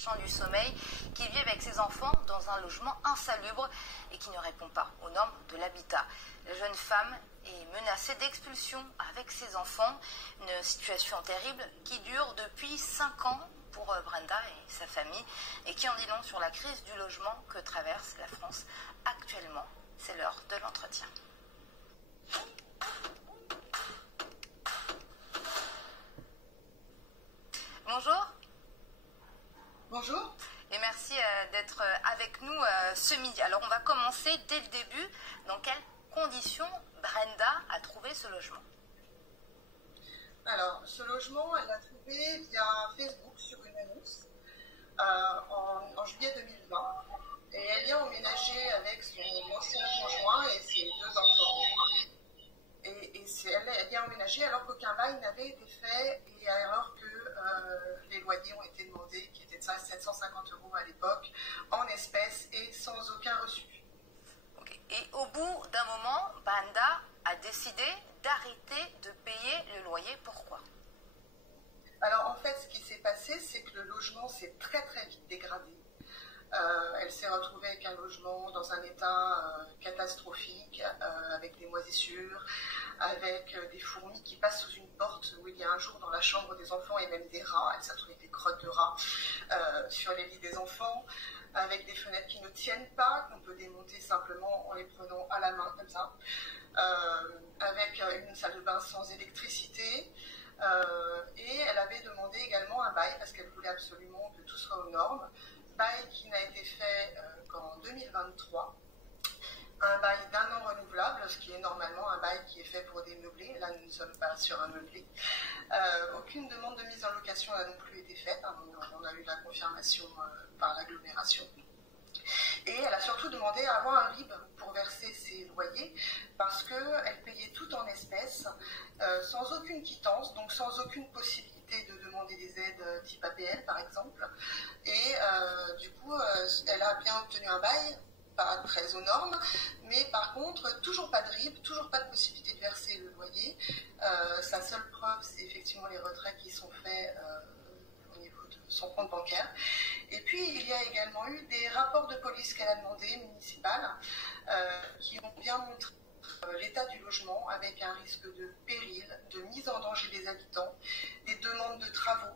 Champ du Sommeil, qui vit avec ses enfants dans un logement insalubre et qui ne répond pas aux normes de l'habitat. La jeune femme est menacée d'expulsion avec ses enfants, une situation terrible qui dure depuis 5 ans pour Brenda et sa famille et qui en dit long sur la crise du logement que traverse la France actuellement. C'est l'heure de l'entretien. Bonjour. Bonjour. Et merci d'être avec nous ce midi. Alors on va commencer dès le début. Dans quelles conditions Brenda a trouvé ce logement? Alors, ce logement, elle l'a trouvé via Facebook sur une annonce en juillet 2020. Et elle y a emménagé avec son ancien conjoint et ses 2 enfants. Elle y a emménagé alors qu'aucun bail n'avait été fait et alors que les loyers ont été demandés, qui étaient de 750 € à l'époque, en espèces et sans aucun reçu. Okay. Et au bout d'un moment, Brenda a décidé d'arrêter de payer le loyer. Pourquoi? Alors en fait, ce qui s'est passé, c'est que le logement s'est très très vite dégradé. Elle s'est retrouvée avec un logement dans un état catastrophique, avec des moisissures, avec des fourmis qui passent sous une porte où il y a un jour dans la chambre des enfants et même des rats. Elle s'est retrouvée avec des crottes de rats sur les lits des enfants, avec des fenêtres qui ne tiennent pas, qu'on peut démonter simplement en les prenant à la main comme ça, avec une salle de bain sans électricité. Et elle avait demandé également un bail parce qu'elle voulait absolument que tout soit aux normes. Bail qui n'a été fait qu'en 2023, un bail d'1 an renouvelable, ce qui est normalement un bail qui est fait pour des meublés. Là, nous ne sommes pas sur un meublé. Aucune demande de mise en location n'a non plus été faite. On a eu la confirmation par l'agglomération. Et elle a surtout demandé à avoir un RIB pour verser ses loyers parce qu'elle payait tout en espèces, sans aucune quittance, donc sans aucune possibilité de demander des aides type APL par exemple. Et du coup, elle a bien obtenu un bail, pas très aux normes, mais par contre, toujours pas de RIB, toujours pas de possibilité de verser le loyer. Sa seule preuve, c'est effectivement les retraits qui sont faits au niveau de son compte bancaire. Et puis, il y a également eu des rapports de police qu'elle a demandé, municipales, qui ont bien montré l'état du logement avec un risque de péril, de mise en danger des habitants, des demandes de travaux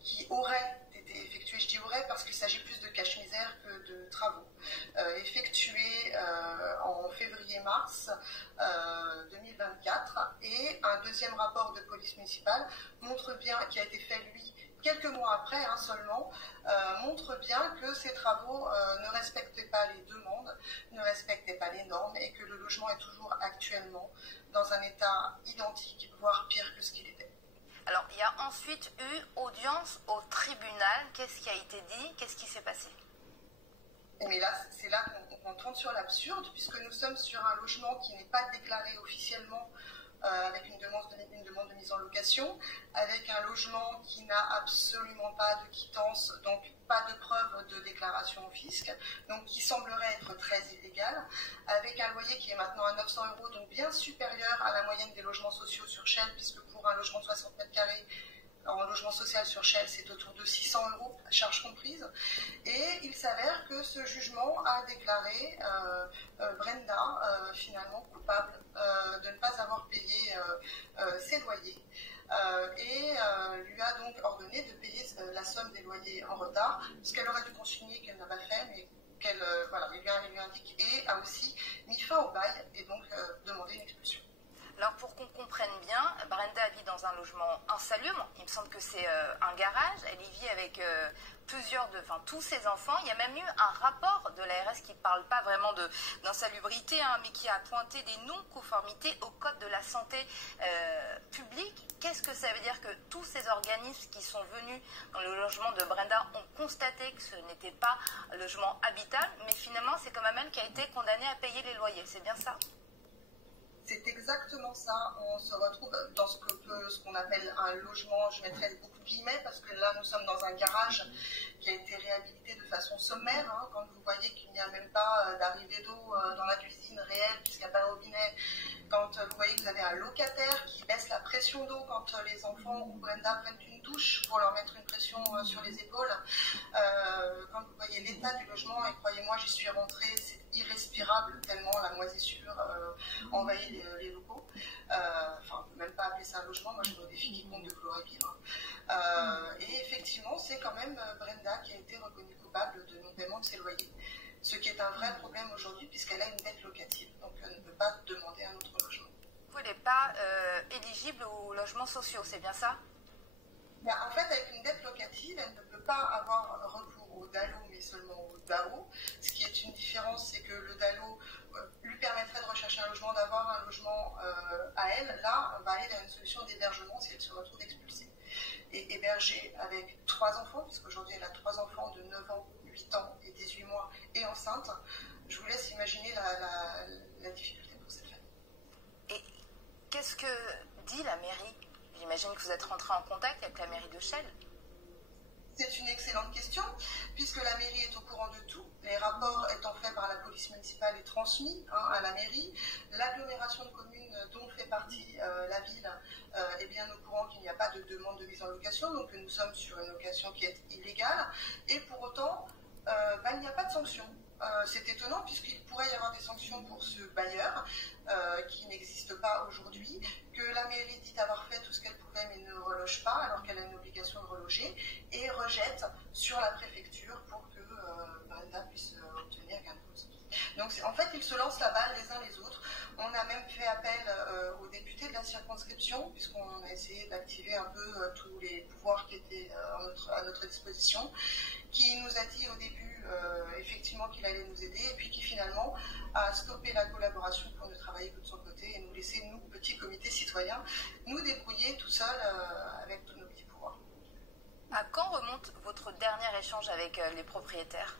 qui auraient été effectuées, je dis auraient parce qu'il s'agit plus de cache-misère que de travaux, effectués en février-mars 2024. Et un deuxième rapport de police municipale montre bien, qui a été fait lui quelques mois après seulement, montre bien que ces travaux ne respectaient pas les demandes, ne respectaient pas les normes et que le logement est toujours actuellement dans un état identique, voire pire que ce qu'il était. Alors, il y a ensuite eu audience au tribunal. Qu'est-ce qui a été dit? Qu'est-ce qui s'est passé? Mais là, c'est là qu'on tombe sur l'absurde, puisque nous sommes sur un logement qui n'est pas déclaré officiellement avec une demande de mise en location, avec un logement qui n'a absolument pas de quittance, donc pas de preuve de déclaration au fisc, donc qui semblerait être très illégal, avec un loyer qui est maintenant à 900 €, donc bien supérieur à la moyenne des logements sociaux sur Chelles, puisque pour un logement de 60 mètres carrés, en logement social sur Chelles, c'est autour de 600 €, charges comprises. Et il s'avère que ce jugement a déclaré Brenda finalement coupable de ne pas avoir payé ses loyers et lui a donc ordonné de payer la somme des loyers en retard, ce qu'elle aurait dû consigner qu'elle n'a pas fait, mais qu'elle il lui indique, et a aussi mis fin au bail et donc demandé une expulsion. Alors pour qu'on comprenne bien, Brenda vit dans un logement insalubre. Il me semble que c'est un garage. Elle y vit avec tous ses enfants. Il y a même eu un rapport de l'ARS qui ne parle pas vraiment d'insalubrité, mais qui a pointé des non-conformités au code de la santé publique. Qu'est-ce que ça veut dire que tous ces organismes qui sont venus dans le logement de Brenda ont constaté que ce n'était pas un logement habitable, mais finalement c'est quand même elle qui a été condamnée à payer les loyers. C'est bien ça? C'est exactement ça. On se retrouve dans ce qu'on appelle un logement, je mettrais beaucoup de guillemets, parce que là, nous sommes dans un garage qui a été réhabilité de façon sommaire. Quand vous voyez qu'il n'y a même pas d'arrivée d'eau dans la cuisine réelle, puisqu'il n'y a pas de robinet, quand vous voyez que vous avez un locataire qui baisse la pression pression d'eau quand les enfants ou Brenda prennent une douche pour leur mettre une pression sur les épaules. Quand vous voyez l'état du logement, et croyez-moi, j'y suis rentrée, c'est irrespirable tellement la moisissure envahit les locaux. Enfin, on ne peut même pas appeler ça un logement, moi je vois des filles qui comptent de chlore et vivre. Et effectivement, c'est quand même Brenda qui a été reconnue coupable de non-paiement de ses loyers. Ce qui est un vrai problème aujourd'hui puisqu'elle a une dette locative, donc elle ne peut pas demander un autre logement. Vous n'êtes pas éligible aux logements sociaux, c'est bien ça? Ben, en fait, avec une dette locative, elle ne peut pas avoir recours au DALO, mais seulement au DAO. Ce qui est une différence, c'est que le DALO lui permettrait de rechercher un logement, d'avoir un logement à elle. Là, on va aller vers une solution d'hébergement si elle se retrouve expulsée. Et hébergée avec 3 enfants, puisqu'aujourd'hui elle a 3 enfants de 9 ans, 8 ans et 18 mois et enceinte, je vous laisse imaginer la difficulté pour cette famille. Et qu'est-ce que dit la mairie? J'imagine que vous êtes rentré en contact avec la mairie de Chelles. C'est une excellente question, puisque la mairie est au courant de tout. Les rapports étant faits par la police municipale et transmis à la mairie. L'agglomération de communes dont fait partie la ville est bien au courant qu'il n'y a pas de demande de mise en location, donc nous sommes sur une location qui est illégale. Et pour autant, il n'y a pas de sanctions. C'est étonnant puisqu'il pourrait y avoir des sanctions pour ce bailleur qui n'existe pas aujourd'hui, que la mairie dit avoir fait tout ce qu'elle pouvait mais ne reloge pas alors qu'elle a une obligation de reloger et rejette sur la préfecture pour que Brenda puisse obtenir gain de cause. Donc en fait ils se lancent la balle les uns les autres. On a même fait appel aux députés de la circonscription puisqu'on a essayé d'activer un peu tous les pouvoirs qui étaient à notre disposition, qui nous a dit au début effectivement qu'il allait nous aider et puis qui finalement a stoppé la collaboration pour ne travailler que de son côté et nous laisser, nous, petits comités citoyens, nous débrouiller tout seuls avec tous nos petits pouvoirs. À quand remonte votre dernier échange avec les propriétaires?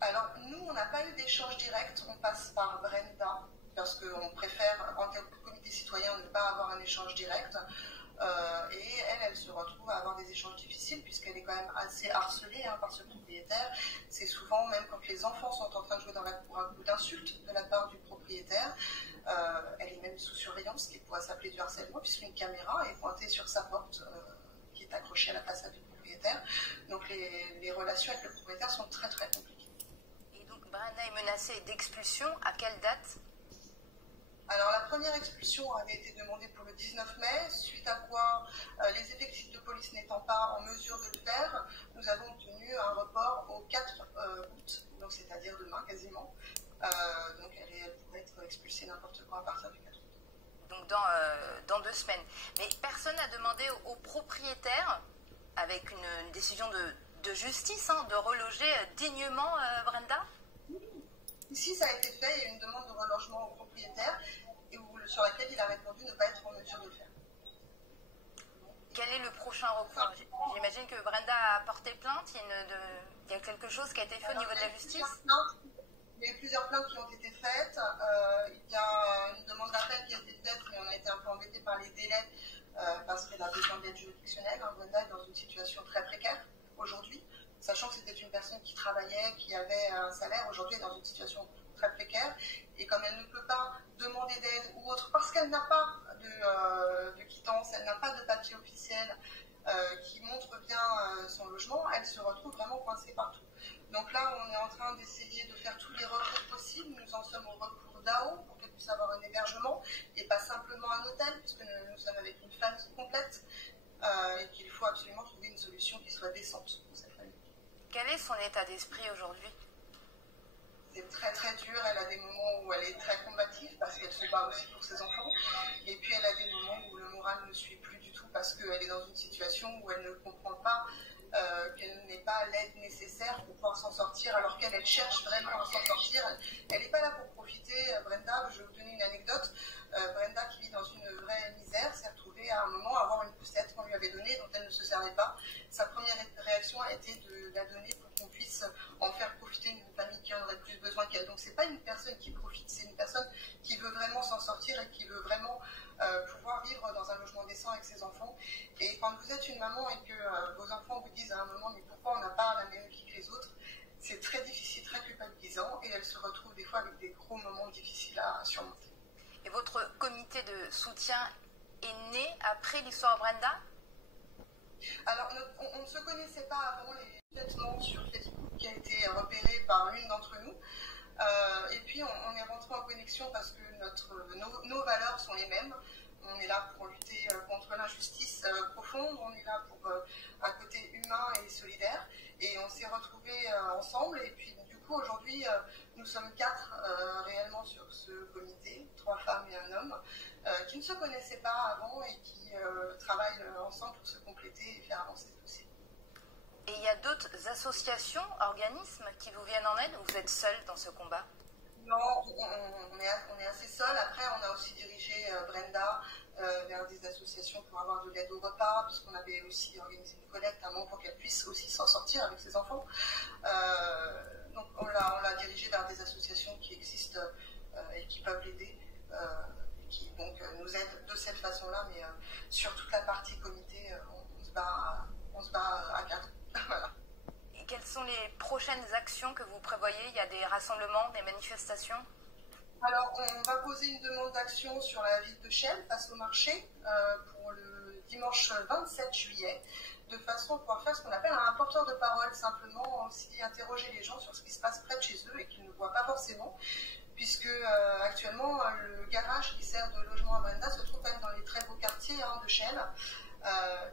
Alors, nous, on n'a pas eu d'échange direct, on passe par Brenda, parce qu'on préfère, en tant que comité citoyen, ne pas avoir un échange direct. Et elle se retrouve à avoir des échanges difficiles puisqu'elle est quand même assez harcelée par ce propriétaire. C'est souvent, même quand les enfants sont en train de jouer dans la cour, un coup d'insulte de la part du propriétaire. Elle est même sous surveillance, ce qui pourrait s'appeler du harcèlement, puisqu'une caméra est pointée sur sa porte qui est accrochée à la façade du propriétaire. Donc les relations avec le propriétaire sont très très compliquées. Et donc Brenda est menacée d'expulsion. À quelle date? Alors la première expulsion avait été demandée pour le 19 mai, suite à quoi les effectifs de police n'étant pas en mesure de le faire, nous avons obtenu un report au 4 août, donc c'est-à-dire demain quasiment. Donc elle pourrait être expulsée n'importe quand à partir du 4 août. Donc dans 2 semaines. Mais personne n'a demandé aux propriétaires, avec une décision de justice, de reloger dignement Brenda? Ici, ça a été fait, il y a eu une demande de relogement au propriétaire sur laquelle il a répondu ne pas être en mesure de le faire. Quel est le prochain recours? J'imagine que Brenda a porté plainte, il y a quelque chose qui a été fait au niveau de la justice? Il y a eu plusieurs plaintes qui ont été faites, il y a une demande d'appel qui a été faite, mais on a été un peu embêté par les délais parce qu'elle a besoin d'aide juridictionnelle. Brenda est dans une situation très précaire aujourd'hui, sachant que c'était une personne qui travaillait, qui avait un salaire, aujourd'hui elle est dans une situation très précaire, et comme elle ne peut pas demander d'aide ou autre, parce qu'elle n'a pas de quittance, elle n'a pas de papier officiel qui montre bien son logement, elle se retrouve vraiment coincée partout. Donc là, on est en train d'essayer de faire tous les recours possibles, nous en sommes au recours d'AO pour qu'elle puisse avoir un hébergement, et pas simplement un hôtel, puisque nous sommes avec une famille complète, et qu'il faut absolument trouver une solution qui soit décente pour cette famille. Quel est son état d'esprit aujourd'hui? C'est très très dur, elle a des moments où elle est très combative parce qu'elle se bat aussi pour ses enfants, et puis elle a des moments où le moral ne suit plus du tout parce qu'elle est dans une situation où elle ne comprend pas qu'elle n'ait pas l'aide nécessaire pour pouvoir s'en sortir, alors qu'elle cherche vraiment à s'en sortir. Elle n'est pas là pour profiter. Brenda, je vais vous donner une anecdote. Brenda, qui vit dans une vraie misère, s'est retrouvée à un moment à avoir une poussette qu'on lui avait donnée dont elle ne se servait pas. Sa première réaction a été de la donner pour qu'on puisse en faire profiter une famille qui en aurait plus besoin qu'elle. Donc c'est pas une personne qui profite, c'est une personne qui veut vraiment s'en sortir et qui veut vraiment pouvoir vivre dans un logement décent avec ses enfants. Et quand vous êtes une maman et que vos enfants vous disent à un moment mais pourquoi on n'a pas la même vie que les autres, c'est très difficile, très culpabilisant, et elle se retrouve des fois avec des gros moments difficiles à surmonter. Et votre comité de soutien est né après l'histoire Brenda? Alors, on ne se connaissait pas avant les vêtements sur Facebook qui a été repéré par l'une d'entre nous. Et puis, on est rentré en connexion parce que nos valeurs sont les mêmes. On est là pour lutter contre l'injustice profonde, on est là pour un côté humain et solidaire. Et on s'est retrouvés ensemble. Et puis, du coup, aujourd'hui, nous sommes 4 réellement sur ce comité, 3 femmes et un homme, qui ne se connaissaient pas avant et qui travaillent ensemble pour se compléter et faire avancer ce dossier. Et il y a d'autres associations, organismes qui vous viennent en aide, ou vous êtes seul dans ce combat? Non, on est assez seul. Après, on a aussi dirigé Brenda vers des associations pour avoir de l'aide au repas, puisqu'on avait aussi organisé une collecte à un moment pour qu'elle puisse aussi s'en sortir avec ses enfants. Donc, on l'a dirigée vers des associations qui existent et qui peuvent l'aider, qui donc nous aident de cette façon-là. Mais sur toute la partie comité, on se bat à 4. Voilà. Et quelles sont les prochaines actions que vous prévoyez? Il y a des rassemblements, des manifestations? Alors, on va poser une demande d'action sur la ville de Chelles face au marché pour le dimanche 27 juillet, de façon à pouvoir faire ce qu'on appelle un porteur de parole, simplement aussi interroger les gens sur ce qui se passe près de chez eux et qu'ils ne voient pas forcément, puisque actuellement, le garage qui sert de logement à Brenda se trouve quand même dans les très beaux quartiers de Chelles,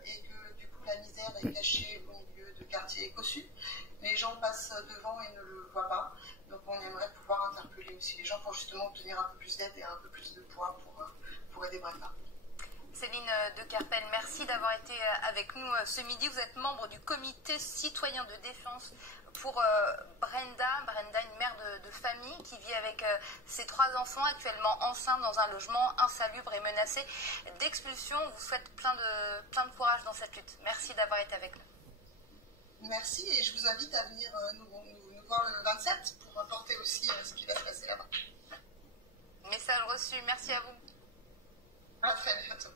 et que du coup, la misère est cachée au milieu de quartiers cossus. Les gens passent devant et ne le voient pas. Donc on aimerait pouvoir interpeller aussi les gens pour justement obtenir un peu plus d'aide et un peu plus de poids pour aider Brenda. Céline de Kerpen, merci d'avoir été avec nous ce midi. Vous êtes membre du comité citoyen de défense pour Brenda. Brenda, une mère de famille qui vit avec ses 3 enfants, actuellement enceinte dans un logement insalubre et menacé d'expulsion. On vous souhaite plein de courage dans cette lutte. Merci d'avoir été avec nous. Merci, et je vous invite à venir nous voir le 27 pour apporter aussi ce qui va se passer là-bas. Message reçu, merci à vous. À très bientôt.